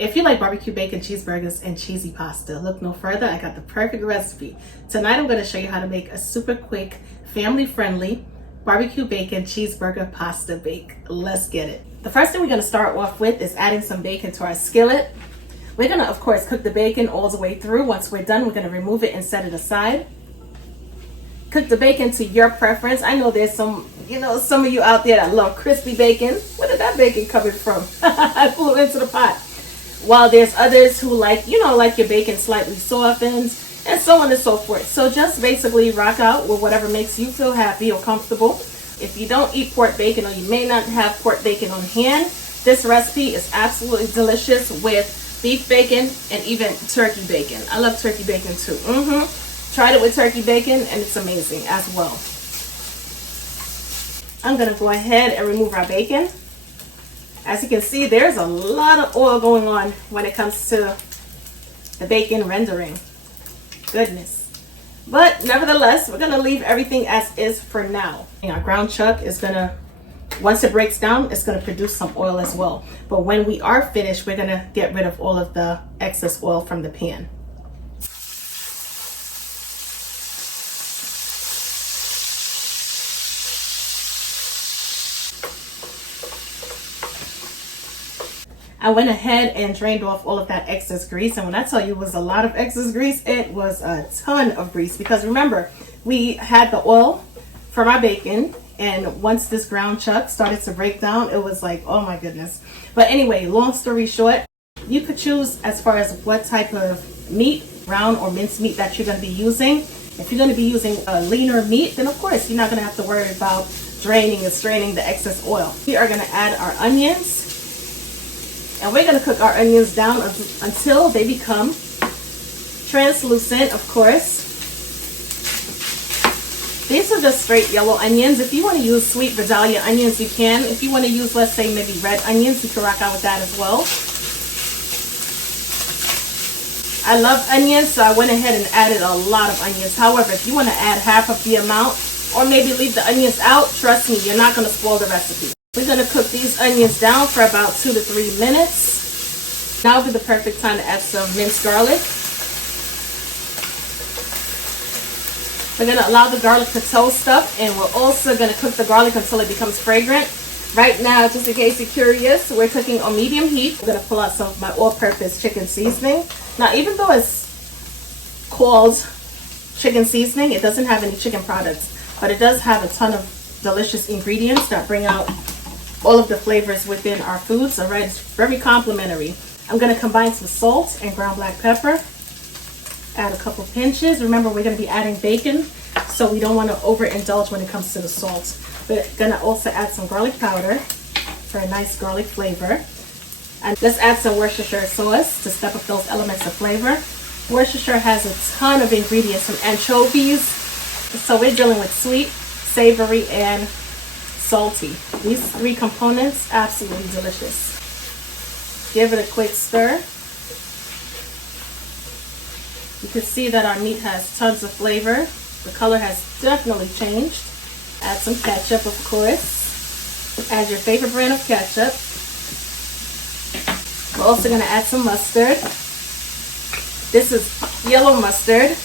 If you like barbecue bacon cheeseburgers and cheesy pasta, look no further. I got the perfect recipe. Tonight I'm going to show you how to make a super quick, family-friendly barbecue bacon cheeseburger pasta bake. Let's get it. The first thing we're going to start off with is adding some bacon to our skillet. We're going to, of course, cook the bacon all the way through. Once we're done, we're going to remove it and set it aside. Cook the bacon to your preference. I know there's some of you out there that love crispy bacon. Where did that bacon coming from? I flew into the pot. While there's others who like your bacon slightly softened, and so on and so forth. So just basically rock out with whatever makes you feel happy or comfortable. If you don't eat pork bacon, or you may not have pork bacon on hand, this recipe is absolutely delicious with beef bacon and even turkey bacon. I love turkey bacon too. Tried it with turkey bacon and it's amazing as well. I'm gonna go ahead and remove our bacon. As you can see, there's a lot of oil going on when it comes to the bacon rendering. Goodness. But nevertheless, we're going to leave everything as is for now. And our ground chuck is going to, once it breaks down, it's going to produce some oil as well. But when we are finished, we're going to get rid of all of the excess oil from the pan. I went ahead and drained off all of that excess grease. And when I tell you it was a lot of excess grease, it was a ton of grease. Because remember, we had the oil from our bacon. And once this ground chuck started to break down, it was like, oh my goodness. But anyway, long story short, you could choose as far as what type of meat, ground or minced meat that you're going to be using. If you're going to be using a leaner meat, then of course you're not going to have to worry about draining and straining the excess oil. We are going to add our onions. And we're going to cook our onions down until they become translucent, of course. These are just straight yellow onions. If you want to use sweet Vidalia onions, you can. If you want to use, let's say, maybe red onions, you can rock out with that as well. I love onions, so I went ahead and added a lot of onions. However, if you want to add half of the amount or maybe leave the onions out, trust me, you're not going to spoil the recipe. We're going to cook these onions down for about 2 to 3 minutes. Now would be the perfect time to add some minced garlic. We're going to allow the garlic to toast up, and we're also going to cook the garlic until it becomes fragrant. Right now, just in case you're curious, we're cooking on medium heat. We're going to pull out some of my all-purpose chicken seasoning. Now, even though it's called chicken seasoning, it doesn't have any chicken products, but it does have a ton of delicious ingredients that bring out all of the flavors within our foods. All right, it's very complimentary. I'm going to combine some salt and ground black pepper. Add a couple pinches. Remember, we're going to be adding bacon, so we don't want to overindulge when it comes to the salt. We're going to also add some garlic powder for a nice garlic flavor. And let's add some Worcestershire sauce to step up those elements of flavor. Worcestershire has a ton of ingredients, from anchovies. So we're dealing with sweet, savory, and salty. These 3 components, absolutely delicious. Give it a quick stir. You can see that our meat has tons of flavor. The color has definitely changed. Add some ketchup, of course. Add your favorite brand of ketchup. We're also going to add some mustard. This is yellow mustard.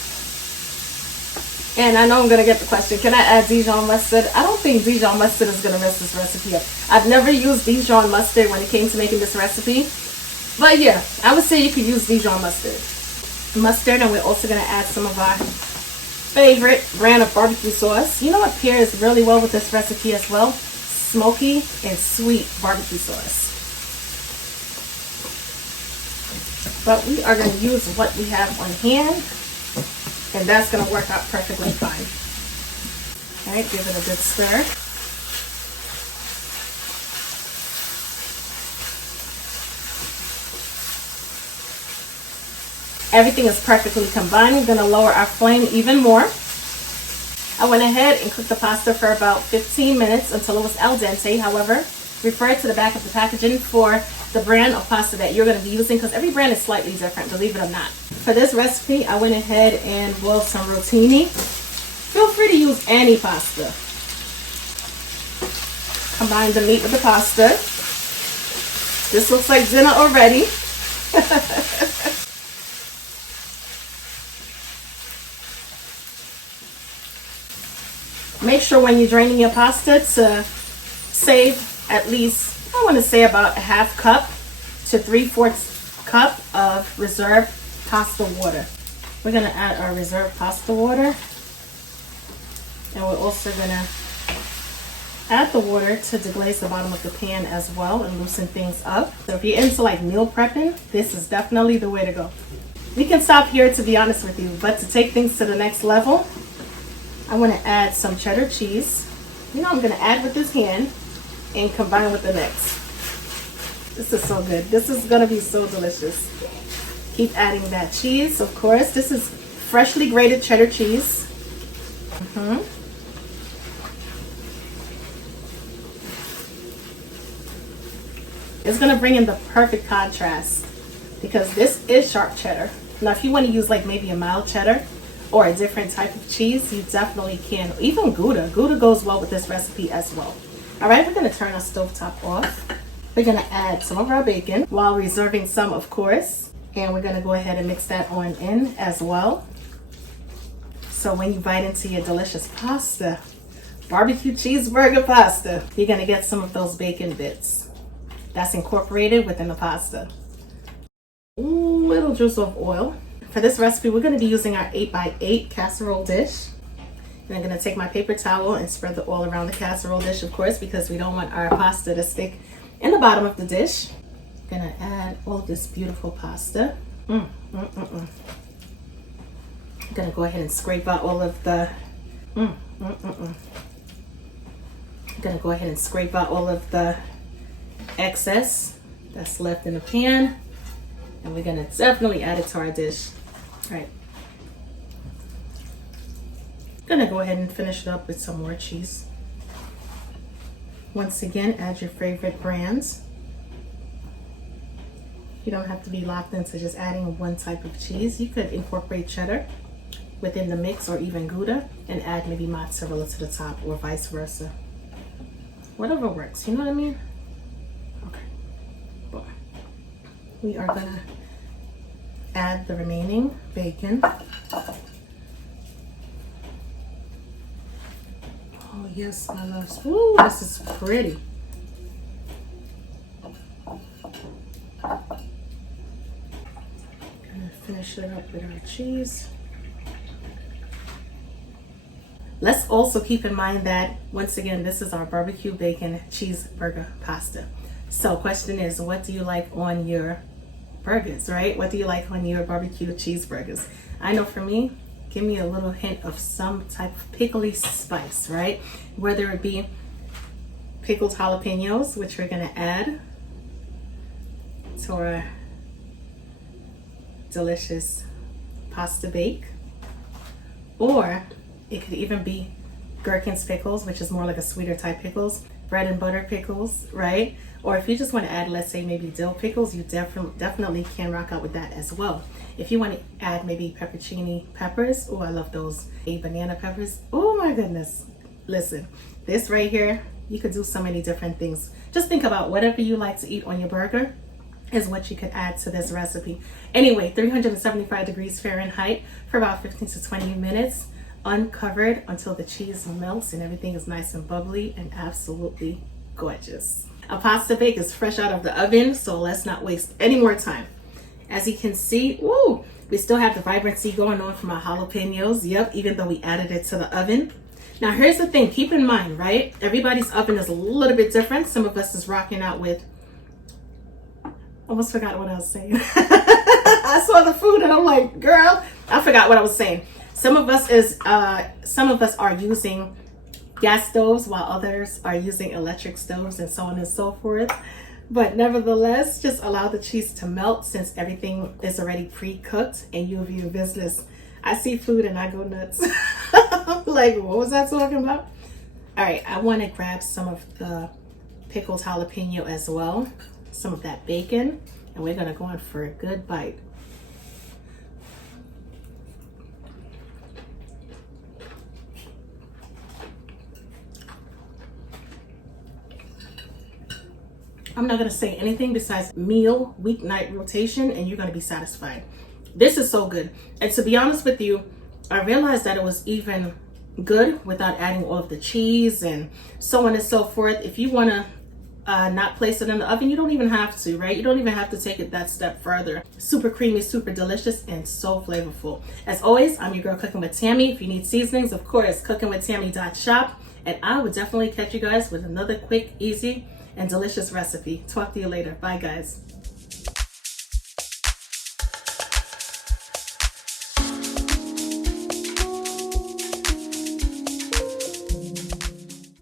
And I know I'm going to get the question, can I add Dijon mustard? I don't think Dijon mustard is going to mess this recipe up. I've never used Dijon mustard when it came to making this recipe. But yeah, I would say you could use Dijon mustard. And we're also going to add some of our favorite brand of barbecue sauce. You know what pairs really well with this recipe as well? Smoky and sweet barbecue sauce. But we are going to use what we have on hand. And that's going to work out perfectly fine. All right, give it a good stir. Everything is perfectly combined. We're going to lower our flame even more. I went ahead and cooked the pasta for about 15 minutes until it was al dente. However, refer to the back of the packaging for the brand of pasta that you're going to be using, because every brand is slightly different, believe it or not. For this recipe, I went ahead and boiled some rotini. Feel free to use any pasta. Combine the meat with the pasta. This looks like dinner already. Make sure when you're draining your pasta to save at least, I want to say about a half cup to 3/4 cup of reserved pasta water. We're going to add our reserved pasta water, and we're also going to add the water to deglaze the bottom of the pan as well and loosen things up. So if you're into like meal prepping, this is definitely the way to go. We can stop here, to be honest with you, but to take things to the next level, I want to add some cheddar cheese. You know, I'm going to add with this hand and combine with the next. This is so good. This is going to be so delicious. Keep adding that cheese, of course. This is freshly grated cheddar cheese. It's going to bring in the perfect contrast because this is sharp cheddar. Now, if you want to use like maybe a mild cheddar or a different type of cheese, you definitely can. Even Gouda. Gouda goes well with this recipe as well. All right, we're going to turn our stovetop off. We're going to add some of our bacon while reserving some, of course. And we're going to go ahead and mix that on in as well. So when you bite into your delicious pasta, barbecue cheeseburger pasta, you're going to get some of those bacon bits that's incorporated within the pasta. Little juice of oil. For this recipe, we're going to be using our 8x8 casserole dish. And I'm going to take my paper towel and spread the oil around the casserole dish, of course, because we don't want our pasta to stick in the bottom of the dish. I'm going to add all of this beautiful pasta. I'm going to go ahead and scrape out all of the I'm going to go ahead and scrape out all of the excess that's left in the pan. And we're going to definitely add it to our dish. All right. Gonna go ahead and finish it up with some more cheese. Once again, add your favorite brands. You don't have to be locked into just adding one type of cheese. You could incorporate cheddar within the mix or even Gouda and add maybe mozzarella to the top or vice versa. Whatever works, you know what I mean? Okay. Boom. We are gonna add the remaining bacon. Oh yes, my loves. Ooh, this is pretty. Gonna finish it up with our cheese. Let's also keep in mind that, once again, this is our barbecue bacon cheeseburger pasta. So question is, what do you like on your burgers, right? What do you like on your barbecue cheeseburgers? I know for me, give me a little hint of some type of pickly spice, right? Whether it be pickled jalapeños, which we're gonna add to our delicious pasta bake, or it could even be gherkins pickles, which is more like a sweeter type pickles, bread and butter pickles, right? Or if you just want to add, let's say maybe dill pickles, you definitely can rock out with that as well. If you want to add maybe peppercini peppers, oh, I love those. Banana peppers, oh my goodness. Listen, this right here, you could do so many different things. Just think about whatever you like to eat on your burger is what you could add to this recipe. Anyway, 375 degrees Fahrenheit for about 15 to 20 minutes, uncovered until the cheese melts and everything is nice and bubbly and absolutely gorgeous. Our pasta bake is fresh out of the oven, so let's not waste any more time. As you can see, woo, we still have the vibrancy going on from our jalapeños. Yep, even though we added it to the oven. Now here's the thing, keep in mind, right? Everybody's oven is a little bit different. Some of us is rocking out with, almost forgot what I was saying. I saw the food and I'm like, girl, I forgot what I was saying. Some of us are using gas stoves while others are using electric stoves and so on and so forth. But nevertheless, just allow the cheese to melt since everything is already pre-cooked and you'll be your business. I see food and I go nuts. Like, what was I talking about? All right, I want to grab some of the pickled jalapeno as well, some of that bacon, and we're going to go in for a good bite. I'm not gonna say anything besides meal weeknight rotation, and you're gonna be satisfied. This is so good. And to be honest with you, I realized that it was even good without adding all of the cheese and so on and so forth. If you wanna not place it in the oven, you don't even have to, right? You don't even have to take it that step further. Super creamy, super delicious, and so flavorful. As always, I'm your girl Cooking with Tammy. If you need seasonings, of course, cookingwithtammy.shop. And I will definitely catch you guys with another quick, easy, and delicious recipe. Talk to you later. Bye, guys.